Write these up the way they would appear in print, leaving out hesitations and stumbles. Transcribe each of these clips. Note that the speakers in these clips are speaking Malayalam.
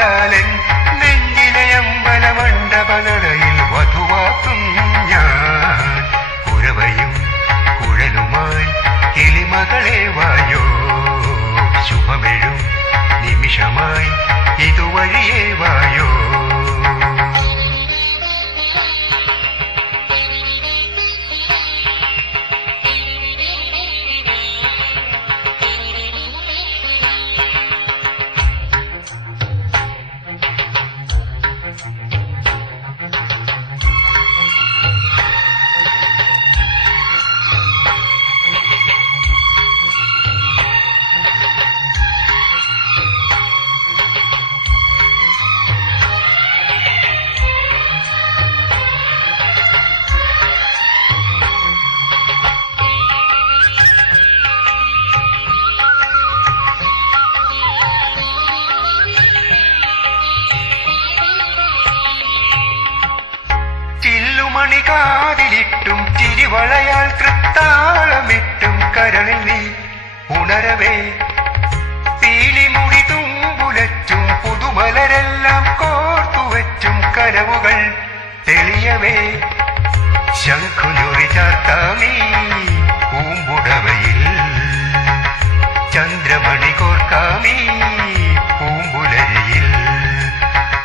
നൂലാലൻ നെഞ്ചിലെ അമ്പലമണ്ഡപനടയിൽ വധുവാക്കും ഞാൻ. കുരവയും കുഴലുമായി കിളിമകളെ വായോ, ശുഭമെഴും നിമിഷമായി ഇതുവഴിയേ വായോ. മണികാതിലിട്ടും ചിരിവളയാൽ തൃത്താളമിട്ടും കരളിൽ നീ ഉണരവേ, പീലിമുടി തുമ്പുലച്ചും പുതുമലരെല്ലാം കോർത്തുവച്ചും കനവുകൾ തെളിയവേ. ശംഖുനുറി ചാർത്താമീ പൂമ്പുടവയിൽ ചന്ദ്രമണി കോർക്കാമീ പൂമ്പുലരിയിൽ.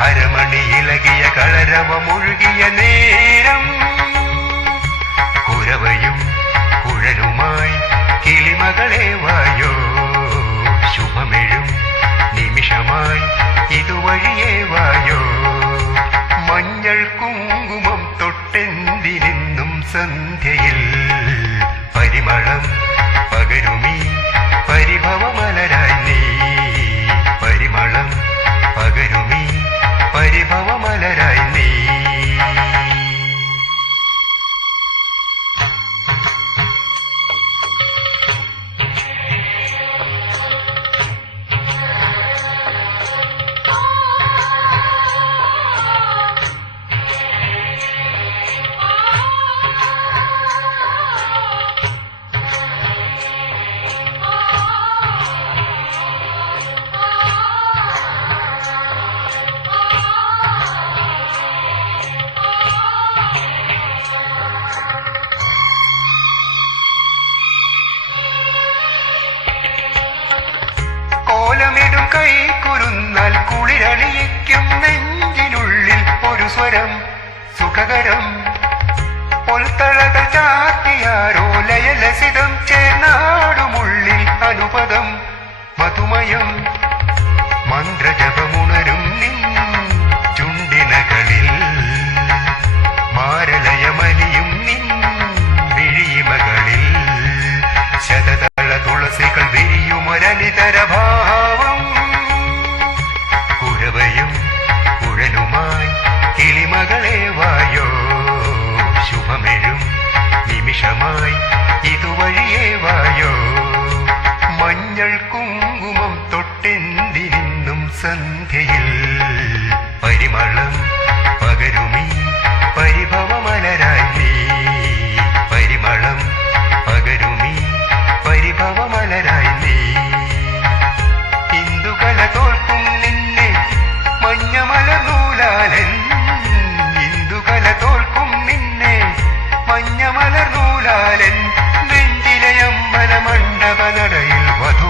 അരമണിയിലകിയ കളരവമൊഴുകിയ നേരം കുരവയും കുഴലുമായി കിളിമകളെ വായോ, ശുഭമെഴും നിമിഷമായി ഇതുവഴിയേ വായോ. മഞ്ഞൾ കുങ്കുമം തൊട്ടെന്തിനെന്നും സന്ധ്യയിൽ പരിമളം പകരുമീ പരിഭവമലരായി നീ. പരിമളം പകരുമീ പരിഭവമലരായി നീ. കോലമിടും കൈക്കുരുന്നാൽ കുളിരണിയിക്കും നെഞ്ചിനുള്ളിൽ ഒരു സ്വരം സുഖകരം. പൊൽത്തളകൾ ചാർത്തിയാരോ ലയലസിതം ചേർന്നാടുമുള്ളിൽ അനുപദം മധുമയം. മന്ത്രജപമുണരും നിൻ ചുണ്ടിനകളിൽ മാരലയമലിയും നിൻ മിഴിമകളിൽ. ശതദള തുളസികൾ വിരിയുമൊരനിതരഭാവം. കുരവയും കുഴലുമായി കിളിമകളെ വായോ, ശുഭമെഴും നിമിഷമായി ഇതുവഴിയേ വായോ. മഞ്ഞൾ കുങ്കുമം തൊട്ടെന്തിനെന്നും സന്ധ്യയിൽ പരിമളം പകരുമീ പരിഭവമലരായി നീ. പരിമളം പകരുമീ പരിഭവമലരായി നീ. ഇന്ദുകല തോൽക്കും നിന്നെ മഞ്ഞമലർ നൂലാലൻ. ഇന്ദുകല തോൽക്കും നിന്നെ മഞ്ഞമലർ നൂലാലൻ. നെഞ്ചിലെ അമ്പലമണ്ഡപനടയിൽ വധു